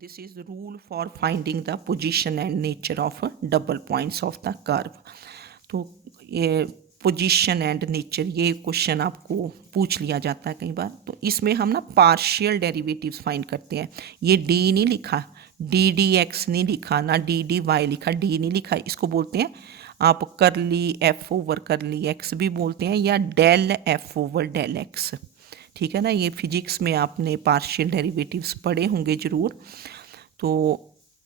This is the rule for finding the position and nature of double points of the curve. तो ये position and nature ये question आपको पूछ लिया जाता है कई बार। तो इसमें हम ना पार्शियल डेरिवेटिव्स फाइंड करते हैं। ये डी नहीं लिखा, डी डी एक्स नहीं लिखा, ना डी डी वाई लिखा, डी नहीं लिखा। इसको बोलते हैं आप करली एफ ओवर करली एक्स भी बोलते हैं, या del F over del x. ठीक है ना, ये फिजिक्स में आपने पार्शियल डेरिवेटिव्स पढ़े होंगे ज़रूर। तो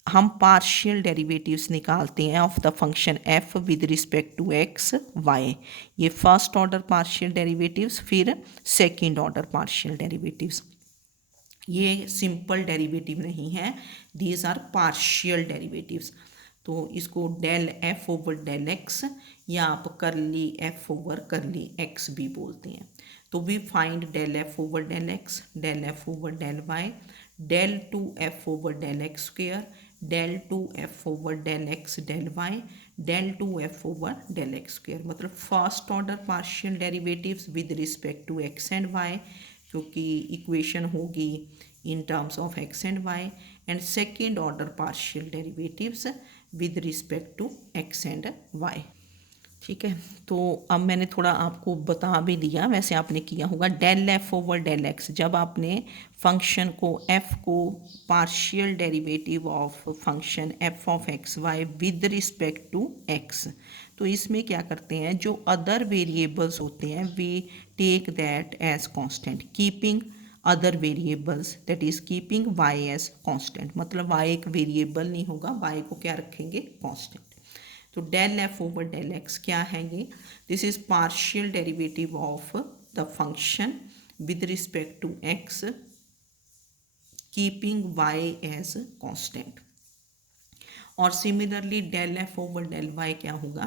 हम पार्शियल डेरिवेटिव्स निकालते हैं of the function f with respect to x y. ये फर्स्ट ऑर्डर पार्शियल डेरिवेटिव्स, फिर सेकंड ऑर्डर पार्शियल डेरिवेटिव्स। ये सिंपल डेरिवेटिव नहीं है, दीज आर पार्शियल डेरिवेटिव्स। तो इसको del F over del x या आप करली एफ ओवर करली एक्स भी बोलते हैं। तो we find del F over del X, del F over del Y, del two F over del x square, del two F over del X del Y, del two F over del x square. मतलब first order partial derivatives with respect to X and Y, क्योंकि equation होगी in terms of X and Y, and second order partial derivatives with respect to X and Y. ठीक है, तो अब मैंने थोड़ा आपको बता भी दिया, वैसे आपने किया होगा। Del F over del x, जब आपने फंक्शन को एफ को partial derivative of function f of x Y with respect to x, तो इसमें क्या करते हैं, जो अदर वेरिएबल्स होते हैं we take that as constant, keeping other variables, that is keeping Y as constant. मतलब वाई एक वेरिएबल नहीं होगा, वाई को क्या रखेंगे, कांस्टेंट। तो del F over del X क्या है ये, this is partial derivative of the function with respect to X keeping Y as constant. और similarly del F over del Y क्या होगा,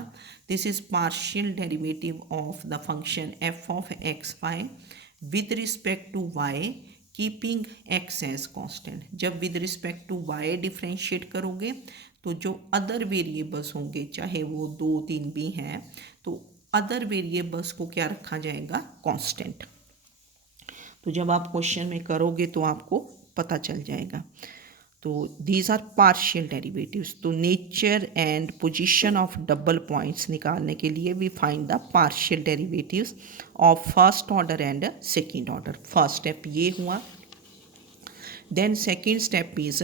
this is partial derivative of the function f of x Y with respect to Y keeping X as constant. जब with respect to Y differentiate करोगे तो जो other variables होंगे, चाहे वो 2-3 भी हैं, तो अदर वेरिएबल्स को क्या रखा जाएगा, कांस्टेंट। तो जब आप क्वेश्चन में करोगे तो आपको पता चल जाएगा। तो दीज आर पार्शियल डेरिवेटिव्स। तो nature and position of double points निकालने के लिए we find the partial derivatives of first order and second order. First step ये हुआ। देन सेकेंड स्टेप इज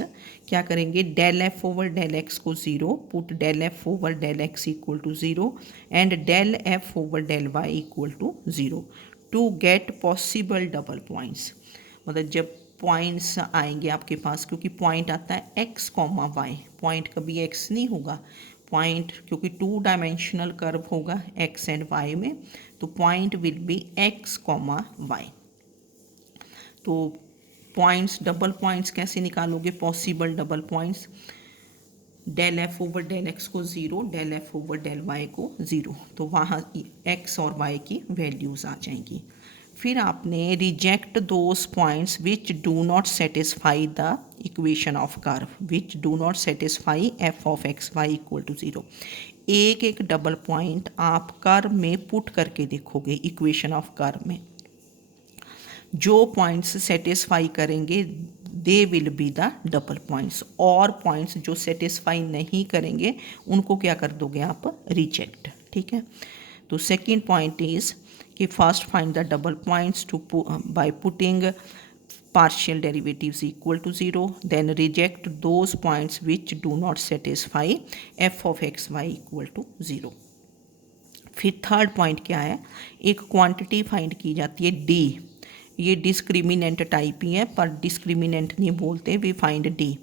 क्या करेंगे, del F over del x को 0, put del F over del x equal to 0 and del F over del y equal to 0 to get possible double points. मतलब जब points आएंगे आपके पास, क्योंकि point आता है एक्स कॉमा वाई, पॉइंट कभी x नहीं होगा, पॉइंट क्योंकि 2 डायमेंशनल कर्व होगा एक्स एंड वाई में, तो point will be x comma y. तो पॉइंट्स, डबल पॉइंट्स कैसे निकालोगे, possible double points, del F over del x को 0, del F over del y को 0, तो वहाँ एक्स और वाई की वैल्यूज़ आ जाएंगी। फिर आपने reject those points which do not satisfy the equation of curve, which do not satisfy f of x y equal to 0। एक एक डबल पॉइंट आप कर्व में पुट करके देखोगे, इक्वेशन ऑफ कर्व में जो पॉइंट्स सेटिस्फाई करेंगे they will be the double points, और पॉइंट्स जो सेटिस्फाई नहीं करेंगे उनको क्या कर दोगे आप, रिजेक्ट। ठीक है, तो सेकेंड पॉइंट इज कि first find the double points to by putting partial derivatives equal to 0, then reject those points which do not satisfy f of x y equal to 0। फिर थर्ड पॉइंट क्या है, एक quantity find की जाती है d, ये discriminant type ही है पर डिस्क्रिमिनेंट नहीं बोलते, वी फाइंड डी।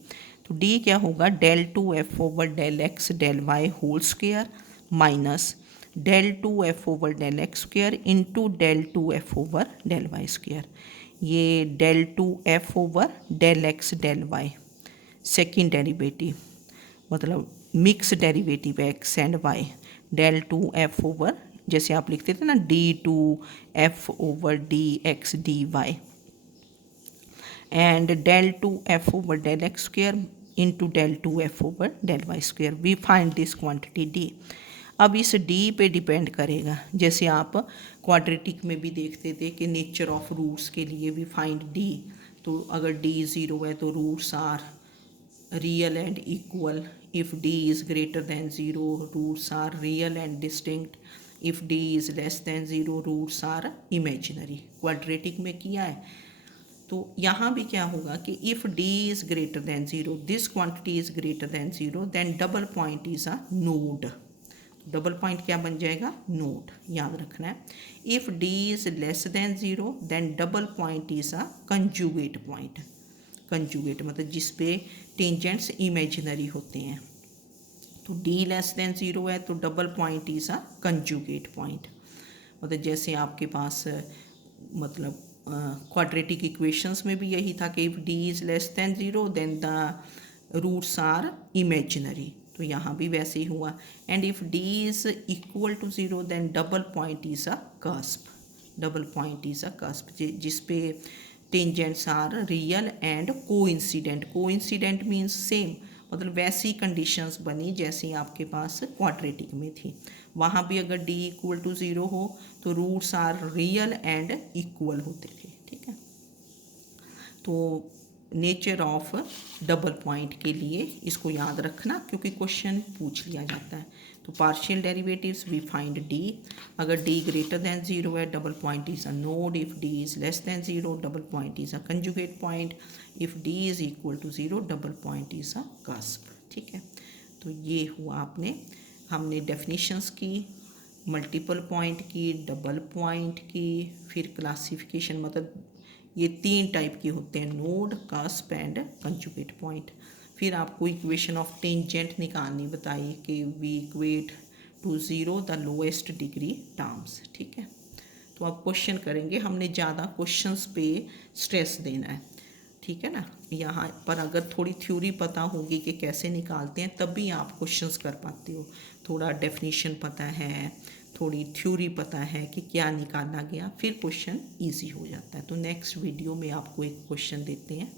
तो डी क्या होगा, del two F over del X del Y whole square minus del two F over del x square into del two F over del Y square. ये del two F over del X del Y second derivative, मतलब mix derivative X and Y, del two F over, जैसे आप लिखते थे ना D two F over D X D Y, and del two F over del x square into del two F over del Y square. We find this quantity D. अब इस D पे depend करेगा, जैसे आप quadratic में भी देखते थे कि नेचर ऑफ रूट्स के लिए वी फाइंड डी, तो अगर डी 0 है तो roots are real and equal. If d is greater than 0, roots are real and distinct. If d is less than 0, roots are imaginary. Quadratic में किया है, तो यहाँ भी क्या होगा कि if d is greater than 0, this quantity is greater than 0, then double point is a node. Double point क्या बन जाएगा? नोड. याद रखना है. If d is less than 0, then double point is a conjugate point. Conjugate मतलब जिस पे tangents imaginary होते हैं. तो d लेस देन 0 है तो double point is a conjugate point. मतलब जैसे आपके पास मतलब क्वाड्रेटिक इक्वेशंस में भी यही था कि if d is less than 0 then the roots are imaginary. तो यहाँ भी वैसे ही हुआ. And if d is equal to 0 then double point is a cusp. Double point is a cusp जिस पे tangents are real and coincident. Coincident means same, मतलब वैसी कंडीशंस बनी जैसी आपके पास क्वाड्रेटिक में थी. वहाँ भी अगर d इक्वल टू 0 हो तो roots are real and equal होते थे. ठीक है. तो नेचर ऑफ डबल पॉइंट के लिए इसको याद रखना क्योंकि क्वेश्चन पूछ लिया जाता है. तो partial derivatives we find d. अगर d ग्रेटर देन 0 है double point is a node. If d is less than 0 double point is a conjugate point. If d is equal to 0 double point is a cusp. ठीक है. तो ये हुआ हमने definitions की, multiple point की, double point की, फिर क्लासिफिकेशन. मतलब ये 3 टाइप के होते हैं, node, cusp and conjugate point. फिर आपको इक्वेशन ऑफ टेंजेंट निकालनी बताई कि we equate to 0 the lowest degree terms. ठीक है. तो आप क्वेश्चन करेंगे, हमने ज़्यादा क्वेश्चंस पे स्ट्रेस देना है. ठीक है ना. यहाँ पर अगर थोड़ी थ्योरी पता होगी कि कैसे निकालते हैं तभी आप क्वेश्चंस कर पाते हो. थोड़ा डेफिनेशन पता है, थोड़ी थ्योरी पता है कि क्या निकाला गया, फिर क्वेश्चन इजी हो जाता है. तो नेक्स्ट वीडियो में आपको एक क्वेश्चन देते हैं.